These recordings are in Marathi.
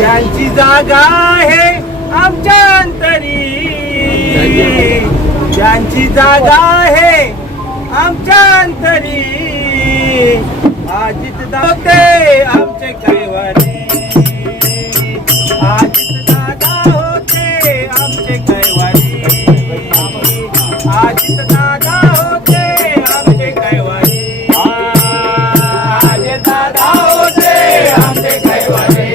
त्यांची जागा आहे आमच्या अंतरी, त्यांची जागा आहे आमच्या अंतरी. अजित दादा आमचे कैवारी, अजित दादा होते आमचे कैवारी, अजित दादा होते आमचे कैवारी, अजित दादा होते आमचे कैवारी,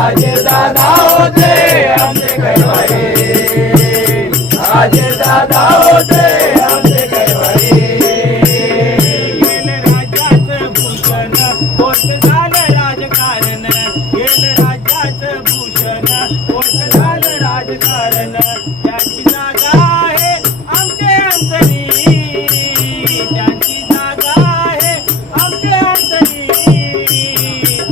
अजित दादा होते आमचे कैवारी, अजित दादा होते आमचे कैवारी. गेलं राज्याचं भूषण पोट झालं राजकारण, गेलं राज्याचं भूषण पोट झालं राजकारण. त्यांची जागा आहे आमचे अंतरी, त्यांची जागा आहे आमचे अंतरी.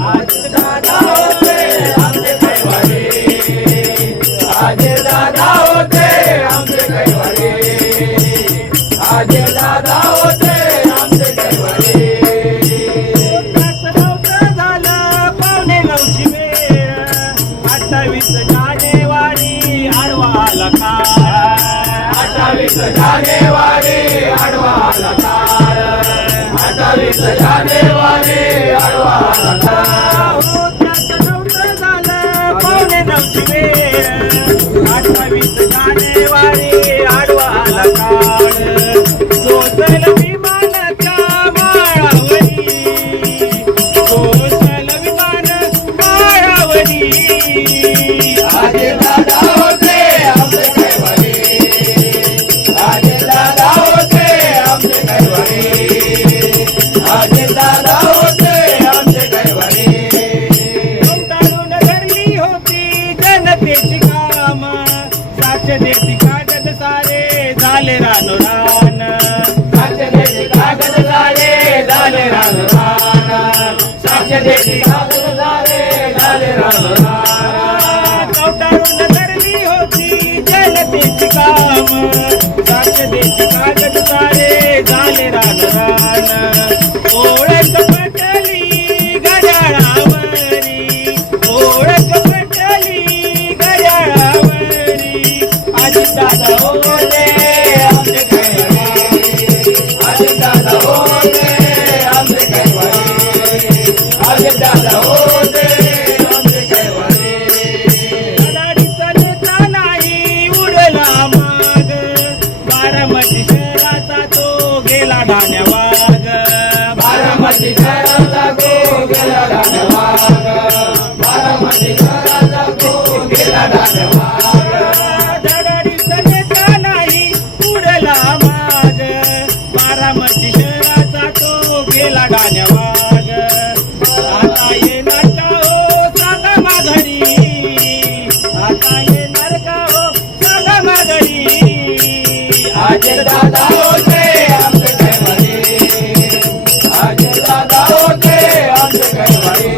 अजित दादा होते आमचे कैवारी, अजित दादा होते आमचे कैवारी, अजित दादा होते आमचे कैवारी. झालं पावणे 9ची वेळ, 28 जानेवारी आडवा आला काळ, 28 जानेवारी आडवा आला काळ, 28 जानेवारी आडवा आला काळ. झालं पावणे 9ची वेळ, 28 जानेवारी आडवा आला काळ. कोसल विमानाच्या माळावरी, कोसल विमान माळावरी. अजित दादा होते आमचे कैवारी, अजित दादा होते आमचे कैवारी, अजित दादा होते आमचे कैवारी. कंटाळून धरली होती जनतेची काम, साक्ष देती कागद सारे झाले रानोरान, साक्ष देती कागद सारे झाले रानोरान, साक्ष देती कागद सारे झाले रानोरान. कंटाळून धरली होती जनतेची काम, साक्ष देती कागद सारे झाले रानोरान. ओळख पटली घड्याळावरी, ओळख पटली घड्याळावरी. अजित दादा होते आमचे कैवारी, अजित दादा होते आमचे कैवारी, अजित दादा होते आमचे कैवारी. कडाडीचा नेता नाही उडला माग, बारामती शहराचा तो गेला ठाण्यावाग, बारामती शहराचा तो गेला ठाण्यावाग, बारामती शहराचा तो गेला ठाण्यावाग. कडाडीचा नेता नाही उडला माग, बारामती शहराचा तो गेला ठाण्यावाग. आता येणार का हो सांगा माघारी, आता येणार का हो सांगा माघारी. अजित दादा होते आमचे कैवारी, अजित दादा होते आमचे कैवारी,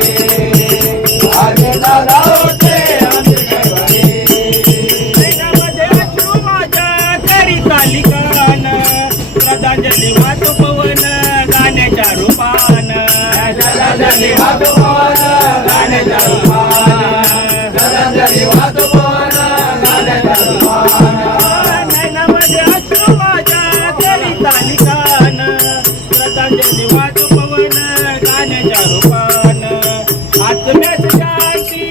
अजित दादा होते आमचे कैवारी. नैनामध्ये अश्रू माझ्या करिता लिखाण, श्रद्धांजली वाहतो पवन गाण्याच्या रूपान, श्रद्धांजली वाहतो पवन गाण्याच्या रूपान, श्रद्धांजली वाहतो पवन गाण्याच्या रूपान. नैनामध्ये अश्रू माझ्या करिता लिखाण, श्रद्धांजली वाहतो पवन गाण्याच्या रूपान. आत्म्यात शांती